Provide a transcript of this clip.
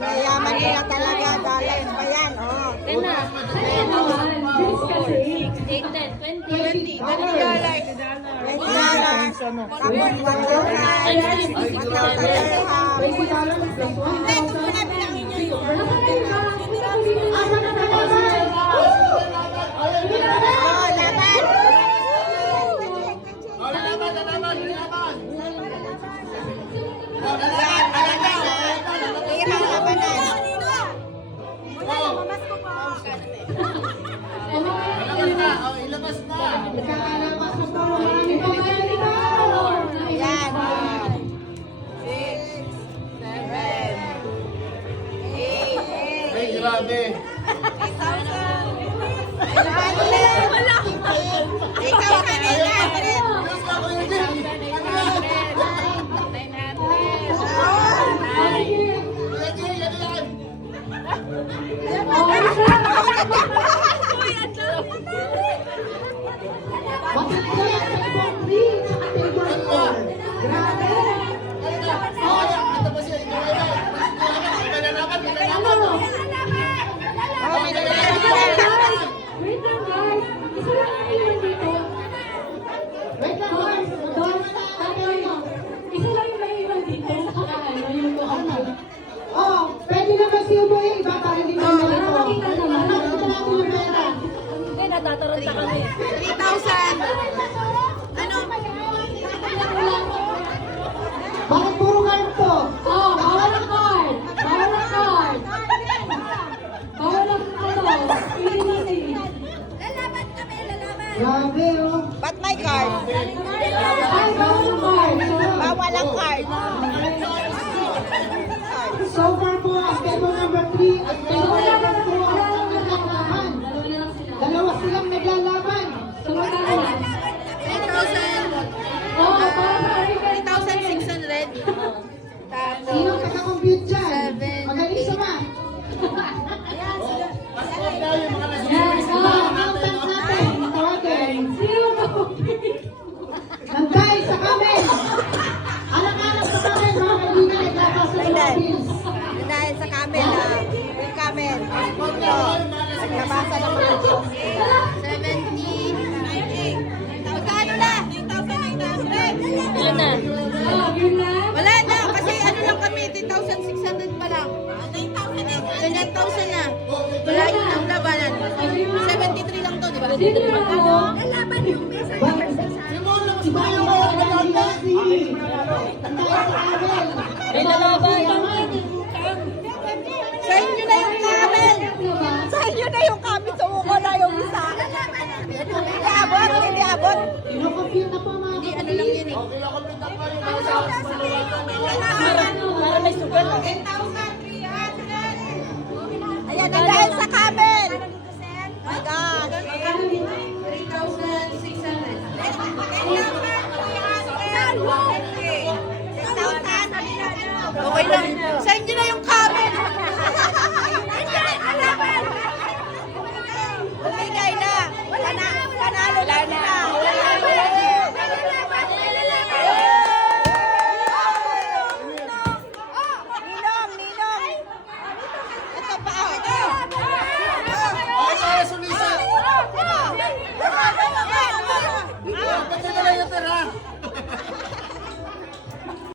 Mayaman nila talaga, dalhin pa yan, oh. 10 na. 8, 10, 20. Ilabas na. Nakakalapas na po. Marami pa kayo dito. Ayan. 6, 7, 8. Ay, grabe. Ikaw kanina. Bakit kaya sa ibang 3 sa table 4? Grabe. Ito po siya. Pinalaban. Ano? Wait lang guys. Isa lang ang ilan dito. Wait lang guys. Isa lang yung naiwan dito. Oh, pwede naman si Uboy. Iba pa rin dito. Nakakita naman. Nakakita natin yung pera. Hindi, natataranta kami. 3,000. Ano? Bakit puro card to? Oh, bawal ang card. Bawal ang card. Bawal ang ano. Pili natin. Lalaban kami, lalaban. Grabe oh. Ba't may card? Ay, bawal ang card. Bawal ang card. So far po, ang table number 3 at table number 4 ang naglalaban. Dalawa silang naglalaban. So magkano na? 3,000. Oh, para 3,600. sino kaka-compute dyan? Magaling sa math. Yes, accountant natin. Tawagin. Sino ka-compute? Nandahil sa kamen. Anak-anak sa kamen, mga kaibigan, naglabas sa mga bills. Dahil sa kamen, yung kamen. Ito, nagbasa ng mga 70. Magkano na? 3,900. Ilan na? Oh, yun na. Wala na, kasi ano lang kami, 10,600 pa lang. 9,000 na. Wala yung ang labanan. 73 lang to, di ba? Sino yung ano? Laban yung mesa. Iba yung mga legacy. Nandahil sa kamen. May lalaban. Sa inyo na yung kamen. Sa inyo na yung kamen. Sumuko na yung isa. Hindi abot, hindi abot. Ino-compute na po mga Ano lang yun eh. Para may sugal.